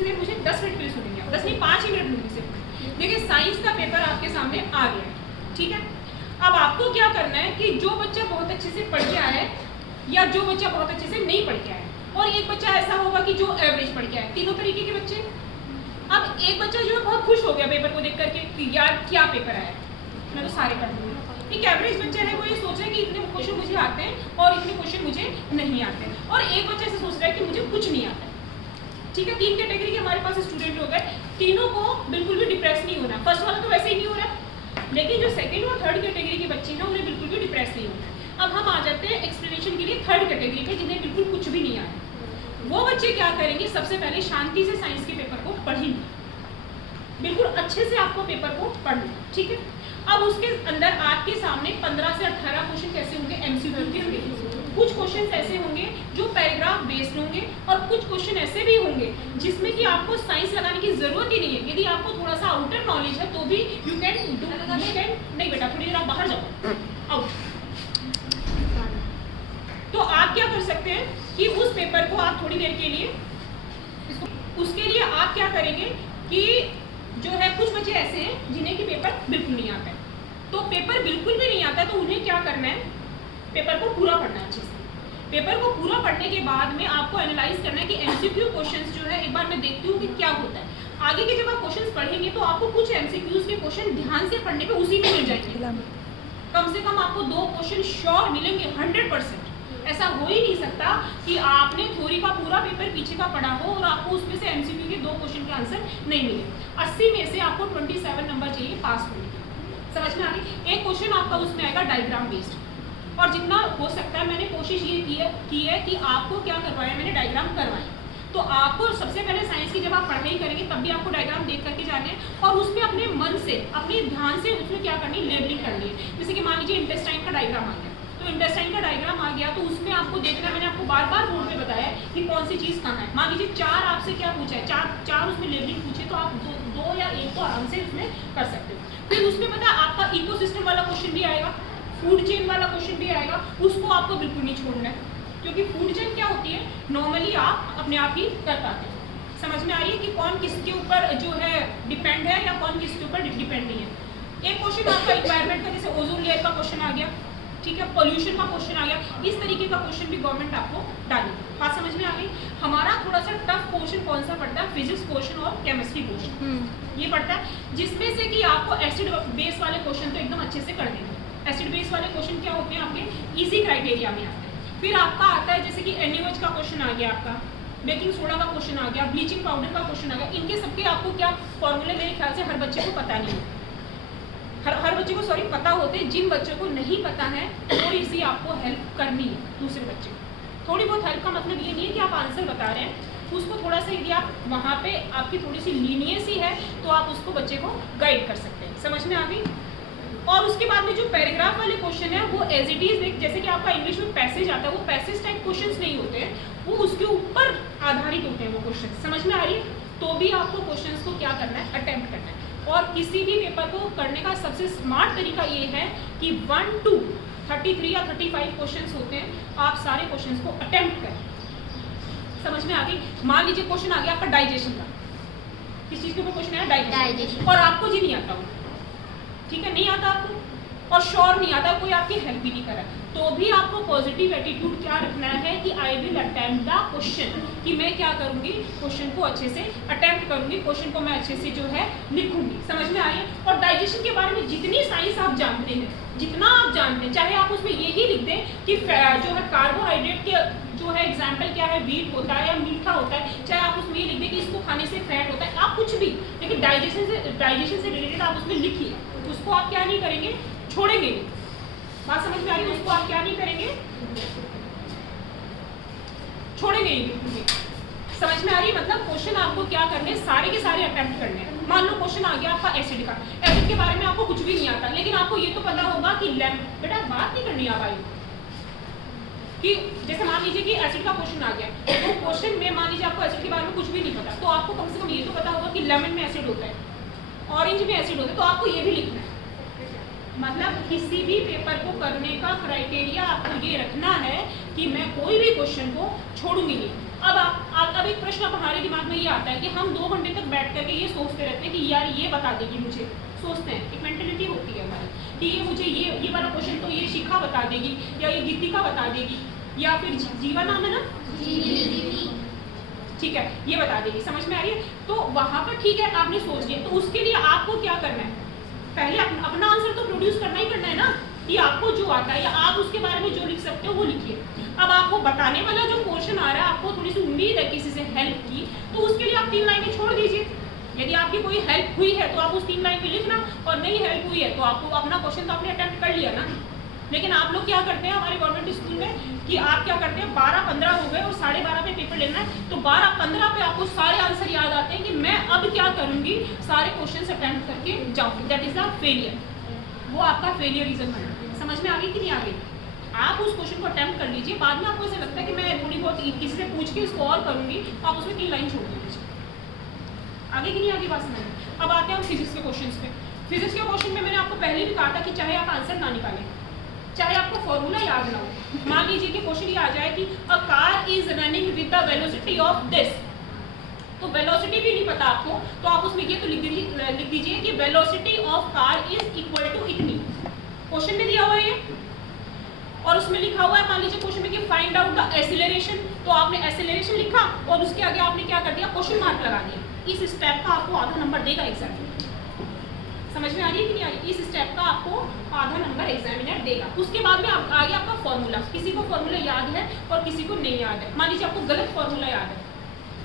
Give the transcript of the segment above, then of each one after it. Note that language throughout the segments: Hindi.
जितनी देर मुझे 10 मिनट के लिए सुनेंगे, 10 नहीं 5 ही मिनट लूँगी सिर्फ। देखिए साइंस का पेपर आपके सामने आ गया है, ठीक है। अब आपको क्या करना है कि जो बच्चा बहुत अच्छे से पढ़ के आया है या जो बच्चा बहुत अच्छे से नहीं पढ़ के आया है, और एक बच्चा ऐसा होगा कि जो एवरेज पढ़ के आया है, तीनों तरीके के बच्चे। अब एक बच्चा जो है बहुत खुश हो गया पेपर को देख करके कि यार क्या पेपर आया, मैं तो सारे पढ़ लूँगा। एक एवरेज बच्चा है वो ये सोच रहा है कि इतने क्वेश्चन मुझे आते हैं और इतने क्वेश्चन मुझे नहीं आते हैं, और एक बच्चा ऐसे सोच रहा है कि मुझे कुछ नहीं आता है, ठीक है। 3 कैटेगरी के हमारे पास स्टूडेंट हो गए। तीनों को बिल्कुल भी डिप्रेस नहीं होना, फर्स्ट वाला तो वैसे ही नहीं हो रहा, लेकिन जो सेकंड और थर्ड कैटेगरी के बच्चे हैं उन्हें बिल्कुल भी डिप्रेस नहीं होना है। अब हम आ जाते हैं एक्सप्लेनेशन के लिए थर्ड कैटेगरी पे, जिन्हें बिल्कुल कुछ भी नहीं आया। वो बच्चे क्या करेंगे, सबसे पहले शांति से साइंस के पेपर को पढ़ेंगे, बिल्कुल अच्छे से आपको पेपर को पढ़ना, ठीक है। अब उसके अंदर आपके सामने 15 से 18 क्वेश्चन कैसे होंगे, एमसीक्यू के होंगे। कुछ क्वेश्चन ऐसे होंगे जो पैराग्राफ बेस्ड होंगे, और कुछ क्वेश्चन ऐसे भी होंगे जिसमें कि आपको साइंस लगाने की जरूरत ही नहीं है। यदि आपको थोड़ा सा आउटर नॉलेज है तो भी यू कैन डू, नहीं बेटा थोड़ी देर आप बाहर जाओ, आउट। तो आप क्या कर सकते हैं कि उस पेपर को आप थोड़ी देर के लिए, उसके लिए आप क्या करेंगे कि जो है कुछ बच्चे ऐसे हैं जिन्हें कि पेपर बिल्कुल नहीं आता है, तो पेपर बिल्कुल भी नहीं आता तो उन्हें क्या करना है, पेपर को पूरा पढ़ना है अच्छे से। पेपर को पूरा पढ़ने के बाद में आपको एनालाइज करना है कि एमसीक्यू क्वेश्चंस जो है एक बार मैं देखती हूँ कि क्या होता है। आगे के जब आप क्वेश्चंस पढ़ेंगे तो आपको कुछ एमसीक्यूज के क्वेश्चन ध्यान से पढ़ने पे उसी में मिल जाएंगे, कम से कम आपको 2 क्वेश्चन श्योर मिलेंगे 100%। ऐसा हो ही नहीं सकता कि आपने थ्योरी का पूरा पेपर पीछे का पढ़ा हो और आपको उसमें से एमसीक्यू के 2 क्वेश्चन के आंसर नहीं मिले। 80 में से आपको 27 नंबर चाहिए पास होने के। समझ में आ गई? एक क्वेश्चन आपका उसमें आएगा डायग्राम बेस्ड, और जितना हो सकता है मैंने कोशिश ये की है कि आपको क्या करवाया, मैंने डायग्राम करवाए। तो आपको सबसे पहले साइंस की जब आप पढ़ाई करेंगे तब भी आपको डायग्राम देख करके जाने हैं, और उसमें अपने मन से, अपने ध्यान से उसमें क्या करनी है, लेबलिंग करनी है। जैसे कि मान लीजिए इंटेस्टाइन का डायग्राम आ गया, तो इंटेस्टाइन का डायग्राम आ गया तो उसमें आपको देखना है, मैंने आपको बार बार बोर्ड पे बताया कि कौन सी चीज़ कहाँ है। मान लीजिए 4 आपसे क्या पूछा है, चार उसमें लेबलिंग पूछे, तो आप दो या एक तो आराम से उसमें कर सकते हो। फिर उसमें पता है आपका इकोसिस्टम वाला क्वेश्चन भी आएगा, फूड चेन वाला क्वेश्चन भी आएगा, उसको आपको बिल्कुल नहीं छोड़ना है, क्योंकि फूड चेन क्या होती है, नॉर्मली आप अपने आप ही कर पाते हैं। समझ में आ रही है कि कौन किसके ऊपर जो है डिपेंड है या कौन किसके ऊपर डिपेंड नहीं है। एक क्वेश्चन आपका एनवायरनमेंट का, जैसे ओजोन लेयर का क्वेश्चन आ गया, ठीक है, पोल्यूशन का क्वेश्चन आ गया, इस तरीके का क्वेश्चन भी गवर्नमेंट आपको डालेगी। बात समझ में आ गई? हमारा थोड़ा सा टफ पोर्शन कौन सा पड़ता है, फिजिक्स पोर्शन और केमिस्ट्री पोर्शन ये पड़ता है, जिसमें से कि आपको एसिड बेस वाले क्वेश्चन तो एकदम अच्छे से कर देंगे। एसिड बेस वाले क्वेश्चन क्या होते हैं, आपके इजी क्राइटेरिया में आते हैं। फिर आपका आता है जैसे कि NaOH का क्वेश्चन आ गया, आपका बेकिंग सोडा का क्वेश्चन आ गया, ब्लीचिंग पाउडर का क्वेश्चन आ गया। इनके सबके आपको क्या फॉर्मूले, मेरे ख्याल से हर बच्चे को पता नहीं है, हर बच्चे को सॉरी पता होते। जिन बच्चों को नहीं पता है थोड़ी सी आपको हेल्प करनी है दूसरे बच्चे को। थोड़ी बहुत हेल्प का मतलब ये नहीं है कि आप आंसर बता रहे हैं, उसको थोड़ा सा यदि आप वहाँ पे आपकी थोड़ी सी लीनियंसी है तो आप उसको बच्चे को गाइड कर सकते हैं। समझ में आ गई? और उसके बाद में जो पैराग्राफ वाले क्वेश्चन है वो एज इट इज, जैसे कि आपका इंग्लिश में पैसेज आता है, वो पैसेज टाइप क्वेश्चंस नहीं होते हैं, वो उसके ऊपर आधारित होते हैं वो क्वेश्चन। समझ में आ रही है? तो भी आपको क्वेश्चंस को क्या करना है, अटेम्प्ट करना है। और किसी भी पेपर को करने का सबसे स्मार्ट तरीका ये है कि 1 to 33 या 35 क्वेश्चंस होते हैं, आप सारे क्वेश्चंस को अटेम्प्ट करें। समझ में आ गई? मान लीजिए क्वेश्चन आ गया आपका डाइजेशन का, किस चीज़ के ऊपर क्वेश्चन है, डाइजेशन, और आपको जी नहीं आता हो, ठीक है, नहीं आता आपको, और श्योर नहीं आता, कोई आपकी हेल्प भी नहीं कर रहा, तो भी आपको पॉजिटिव एटीट्यूड क्या रखना है कि I will attempt the question, कि मैं क्या करूंगी, क्वेश्चन को अच्छे से अटेम्प्ट करूंगी, क्वेश्चन को मैं अच्छे से जो है लिखूंगी। समझ में आ रही है? और डाइजेशन के बारे में जितनी साइंस आप जानते हैं, जितना आप जानते हैं, चाहे आप उसमें यही लिख दें कि जो है कार्बोहाइड्रेट के जो है एग्जाम्पल क्या है, वीट होता है या मीठा होता है, चाहे आप उसमें ये लिख दें कि इसको खाने से फैट होता है, आप कुछ भी, लेकिन डाइजेशन से रिलेटेड आप उसमें लिखिए, उसको आप क्या नहीं करेंगे, छोड़ेंगे। बात समझ में आ रही है? उसको आप क्या नहीं करेंगे, छोड़ेंगे बिल्कुल भी। समझ में आ रही है? मतलब क्वेश्चन आपको क्या करने, सारे के सारे अटेम्प्ट करने हैं। मान लो क्वेश्चन आ गया आपका एसिड का, एसिड के बारे में आपको कुछ भी नहीं आता, लेकिन आपको ये तो पता होगा कि बेटा बात नहीं करनी आप आई कि जैसे मान लीजिए कि एसिड का क्वेश्चन आ गया, तो क्वेश्चन में मान लीजिए आपको एसिड के बारे में कुछ भी नहीं पता, तो आपको कम से कम ये तो पता होगा कि लेमन में एसिड होता है, ऑरेंज में एसिड होता है, तो आपको ये भी लिखना है। मतलब किसी भी पेपर को करने का क्राइटेरिया आपको ये रखना है कि मैं कोई भी क्वेश्चन को छोड़ूंगी नहीं। अब एक प्रश्न हमारे दिमाग में ये आता है कि हम 2 घंटे तक बैठ करके ये सोचते रहते हैं कि यार ये बता देगी मुझे, सोचते हैं, एक मेंटेलिटी होती है हमारी कि ये मुझे ये वाला क्वेश्चन तो ये शिखा बता देगी, या ये गीतिका बता देगी, या फिर जीवा नाम है ना, ठीक है, ये बता देगी। समझ में आ रही है? तो वहां पर ठीक है, आपने सोच लिया, तो उसके लिए आपको क्या करना है, पहले अपना आंसर तो प्रोड्यूस करना ही करना है ना, कि आपको जो आता है या आप उसके बारे में जो लिख सकते हो वो लिखिए। अब आपको बताने वाला जो क्वेश्चन आ रहा है, आपको थोड़ी सी उम्मीद है किसी से हेल्प की, तो उसके लिए आप 3 लाइनें छोड़ दीजिए। यदि आपकी कोई हेल्प हुई है तो आप उस 3 लाइन में लिखना, और नहीं हेल्प हुई है तो आपको अपना क्वेश्चन तो आपने अटेम्प्ट कर लिया ना। लेकिन आप लोग क्या करते हैं हमारे गवर्नमेंट स्कूल में कि आप क्या करते हैं, 12-15 हो गए और 12:30 पे पेपर लेना है, तो 12-15 पे आपको सारे आंसर याद आते हैं कि मैं अब क्या करूंगी, सारे क्वेश्चन अटेम्प्ट करके जाऊंगी। दैट इज द फेलियर, वो आपका फेलियर रीजन बना। समझ में आ गई कि नहीं आ गई? आप उस क्वेश्चन को अटेम्प्ट कर लीजिए, बाद में आपको ऐसा लगता है कि मैं थोड़ी बहुत किसी से पूछ के इसको और करूंगी, तो आप उसमें 3 लाइन छोड़ दीजिए। आगे कि नहीं आगे बात समझ में? अब आते हैं हम फिजिक्स के क्वेश्चन पे। फिजिक्स के क्वेश्चन में मैंने आपको पहले भी कहा था कि चाहे आप आंसर ना निकालें, चाहे आपको फॉर्मूला याद ना हो, मान लीजिए कि क्वेश्चन ये आ जाए कि a car is running with the velocity of this, तो वेलोसिटी भी नहीं पता आपको, तो आप उसमें ये तो लिख दीजिए कि velocity of car is equal to इतनी। क्वेश्चन में दिया हुआ है ये, और उसमें लिखा हुआ है, मान लीजिए क्वेश्चन में कि फाइंड आउट द एक्सीलरेशन, तो आपने एक्सीलरेशन लिखा और उसके आगे आपने क्या कर दिया, क्वेश्चन मार्क लगा दिया। इस स्टेप का आपको आधा नंबर देगा एग्जामिनर। समझ में आ रही है कि नहीं आ रही? इस स्टेप का आपको आधा नंबर एग्जामिनर देगा। उसके बाद में आगे आपका फॉर्मूला, किसी को फॉर्मूला याद है और किसी को नहीं याद है। मान लीजिए आपको गलत फॉर्मूला याद है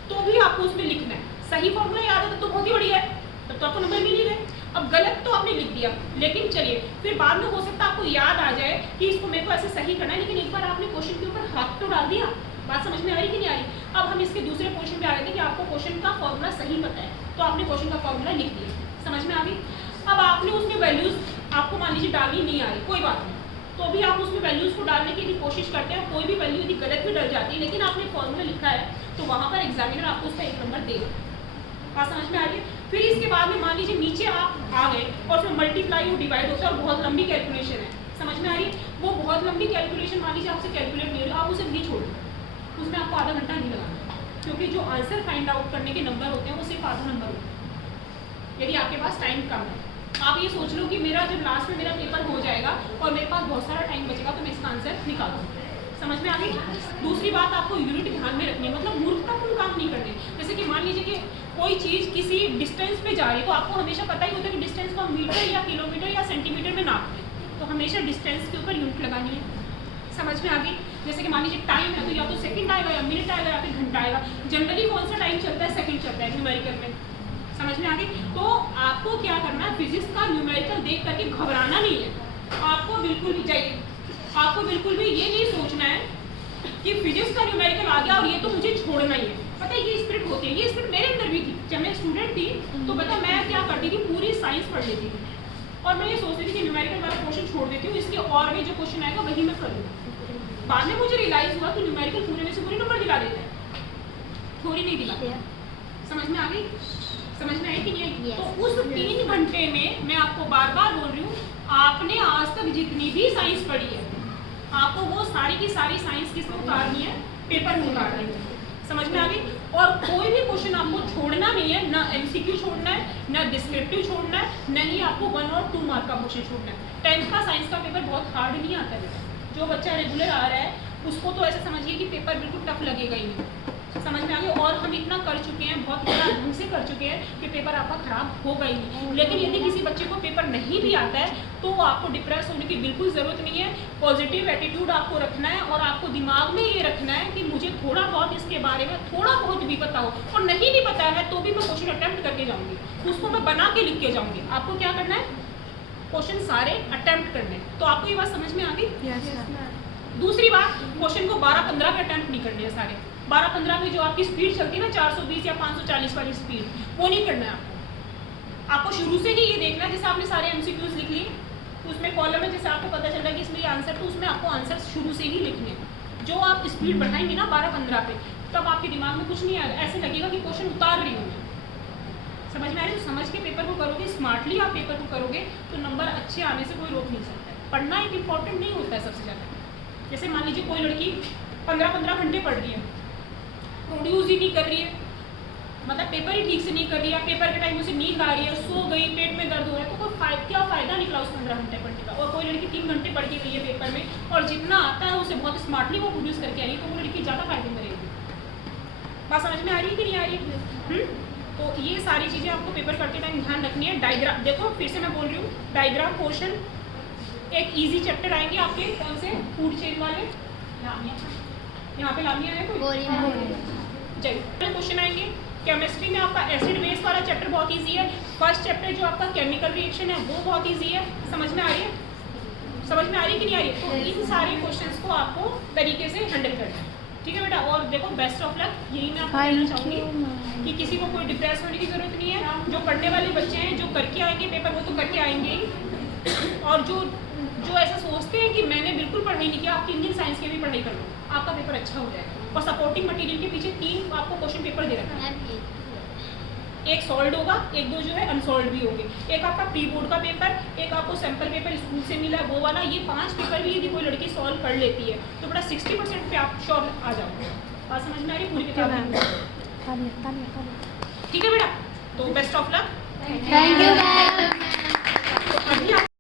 तो भी आपको उसमें लिखना है, सही फॉर्मूला याद है तो बहुत ही बढ़िया है, तब तो आपको नंबर मिल ही गए। अब गलत तो आपने लिख दिया, लेकिन चलिए फिर बाद में हो सकता है आपको याद आ जाए कि इसको मेरे को ऐसे सही करना है, लेकिन एक बार आपने क्वेश्चन के ऊपर हाथ तो डाल दिया। बात समझ में आ रही कि नहीं आ रही? अब हम इसके दूसरे क्वेश्चन पे आ रहे थे कि आपको क्वेश्चन का फॉर्मूला सही पता है, तो आपने क्वेश्चन का फॉर्मूला लिख दिया। समझ में आ गई? अब आपने उसमें वैल्यूज आपको मान लीजिए डालनी नहीं आ रही, कोई बात नहीं, तो भी आप उसमें वैल्यूज को डालने की यदि कोशिश करते हैं, कोई भी वैल्यू यदि गलत भी डल जाती है, लेकिन आपने फॉर्मूला लिखा है, तो वहाँ पर एग्जामिनर आपको उसका 1 नंबर देगा। बात समझ में आ रही है? फिर इसके बाद में मान लीजिए नीचे आप आ गए और फिर मल्टीप्लाई और डिवाइड होता है और बहुत लंबी कैलकुलेशन है। समझ में आ रही है? वो बहुत लंबी कैलकुलेशन मान लीजिए आपसे कैलकुलेट नहीं हो रही, आप उसे नहीं छोड़, उसमें आपको आधा घंटा नहीं लगाना, क्योंकि जो आंसर फाइंड आउट करने के नंबर होते हैं वो सिर्फ आधा नंबर होता है, यदि आपके पास टाइम कम है। आप ये सोच लो कि मेरा जब लास्ट में मेरा पेपर हो जाएगा और मेरे पास बहुत सारा टाइम बचेगा तो मैं इसका आंसर निकालूंगा। समझ में आ गई? दूसरी बात आपको यूनिट ध्यान में रखनी है, मतलब मूर्खतापूर्ण काम नहीं करने। जैसे कि मान लीजिए कि कोई चीज़ किसी डिस्टेंस पे जा रही है, तो आपको हमेशा पता ही होता है कि डिस्टेंस को हम मीटर या किलोमीटर या सेंटीमीटर में नापते हैं, तो हमेशा डिस्टेंस के ऊपर यूनिट लगानी है। समझ में आ गई? जैसे कि मान लीजिए टाइम है, तो या तो सेकंड आएगा या मिनट आएगा या फिर घंटा आएगा। जनरली कौन सा टाइम चलता है? सेकंड चलता है न्यूमेरिकल में। समझ में आ गई? तो आपको क्या करना है, फिजिक्स का न्यूमेरिकल देख करके घबराना नहीं है, आपको बिल्कुल भी चाहिए, आपको बिल्कुल भी ये नहीं सोचना है कि फिजिक्स का न्यूमेरिकल आ गया और ये तो मुझे छोड़ना ही है। पता है ये स्पिरिट होती है, ये स्पिरिट मेरे अंदर भी थी। जब मैं स्टूडेंट थी तो पता मैं क्या करती थी, पूरी साइंस पढ़ लेती थी और मैं ये सोचती थी कि न्यूमेरिकल वाला क्वेश्चन छोड़ देती हूँ, इसके और भी जो क्वेश्चन आएगा वही मैं कर लूँगी। बाद में मुझे रियलाइज हुआ कि न्यूमेरिकल पूरे में से पूरे नंबर दिला देता है, थोड़ी नहीं दिला। समझ में आ गई? समझ में आई कि नहीं? तो उस 3 घंटे में मैं आपको बार बार बोल रही हूँ, आपने आज तक जितनी भी साइंस पढ़ी है, आपको वो सारी की सारी साइंस किसमें उतारनी है? पेपर में उतारनी है। समझ में आ गई? और कोई भी क्वेश्चन आपको छोड़ना नहीं है, ना एमसीक्यू छोड़ना है, ना डिस्क्रिप्टिव छोड़ना है, न ही आपको 1 और 2 मार्क का क्वेश्चन छोड़ना है। 10th का साइंस का पेपर बहुत हार्ड नहीं आता है। जो बच्चा रेगुलर आ रहा है उसको तो ऐसा समझिए कि पेपर बिल्कुल टफ लगेगा ही नहीं। समझ में आ गई? और हम इतना कर चुके हैं, बहुत बड़ा ढंग से कर चुके हैं कि पेपर आपका खराब होगा ही नहीं। लेकिन यदि किसी बच्चे को पेपर नहीं भी आता है तो आपको डिप्रेस होने की बिल्कुल ज़रूरत नहीं है। पॉजिटिव एटीट्यूड आपको रखना है और आपको दिमाग में ये रखना है कि मुझे थोड़ा बहुत इसके बारे में थोड़ा बहुत भी पता हो, और नहीं भी पता है तो भी मैं क्वेश्चन अटेम्प्ट करके जाऊँगी, उसको मैं बना के लिख के जाऊँगी। आपको क्या करना है? क्वेश्चन सारे अटेम्प्ट करने। तो आपको ये बात समझ में आ गई? दूसरी बात, क्वेश्चन को 12-15 पे अटेम्प्ट नहीं करने हैं सारे। 12-15 में जो आपकी स्पीड चलती है ना 420 या 540 वाली स्पीड, वो नहीं करना है आपको। आपको शुरू से ही ये देखना है, जैसे आपने सारे एमसीक्यूज लिख लिए, उसमें कॉलम में जैसे आपको पता चल रहा है कि इसमें ये आंसर, तो उसमें आपको आंसर शुरू से ही लिखने हैं। जो आप स्पीड बढ़ाएंगे ना 12-15 पे, तब आपके दिमाग में कुछ नहीं आएगा, ऐसे लगेगा कि क्वेश्चन उतार रही हूँ मैं। समझ में आ रही है? तो समझ के पेपर को करोगे, स्मार्टली आप पेपर को करोगे तो नंबर अच्छे आने से कोई रोक नहीं सकता है। पढ़ना एक इंपॉर्टेंट नहीं होता है सबसे ज़्यादा। जैसे मान लीजिए कोई लड़की 15-15 घंटे पढ़ रही है, प्रोड्यूस ही नहीं कर रही है, मतलब पेपर ही ठीक से नहीं कर रही है, पेपर के टाइम उसे नींद आ रही है, सो गई, पेट में दर्द हो रहा है, तो क्या फ़ायदा निकला उस 15 घंटे पढ़ने का। और कोई लड़की 3 घंटे पढ़ के गई है पेपर में और जितना आता है उसे बहुत स्मार्टली वो प्रोड्यूस करके आ रही है, तो वो लड़की ज़्यादा फायदे में रहेगी। बात समझ में आ रही है कि नहीं आ रही है? तो ये सारी चीज़ें आपको पेपर करते टाइम ध्यान रखनी है। डायग्राम देखो, फिर से मैं बोल रही हूँ, डायग्राम पोर्शन एक इजी चैप्टर आएंगे आपके, कौन से? फूड चेन वाले। यहाँ पे लामिया है कोई? चलिए क्वेश्चन आएंगे। केमिस्ट्री में आपका एसिड बेस वाला चैप्टर बहुत इजी है। फर्स्ट चैप्टर जो आपका केमिकल रिएक्शन है वो बहुत इजी है। समझ में आ रही है? समझ में आ रही है कि नहीं आ रही है? तो इन सारे क्वेश्चंस को आपको तरीके से हैंडल करना है, ठीक है बेटा। और देखो, बेस्ट ऑफ लक, यही मैं आपको कहना चाहूँगी कि किसी को कोई डिप्रेस होने की जरूरत नहीं है। जो पढ़ने वाले बच्चे हैं, जो करके आएंगे पेपर, वो तो करके आएंगे ही। और जो ऐसा सोचते हैं कि मैंने बिल्कुल पढ़ाई नहीं किया, आप इंडियन साइंस की भी पढ़ाई कर लो, आपका पेपर अच्छा हो जाएगा। और सपोर्टिंग मटेरियल के पीछे 3 आपको क्वेश्चन पेपर दे रखा है, एक सॉल्व होगा, एक 2 जो है अनसॉल्व भी होंगे, एक आपका प्री बोर्ड का पेपर, एक आपको सैम्पल पेपर स्कूल से मिला है वो वाला। ये 5 पेपर भी यदि कोई लड़की सॉल्व कर लेती है तो बड़ा 60% पे आप श्योर आ जाओगे। बात समझ में आ रही है? पूरी किताब, ठीक है बेटा। तो best of luck, thank you.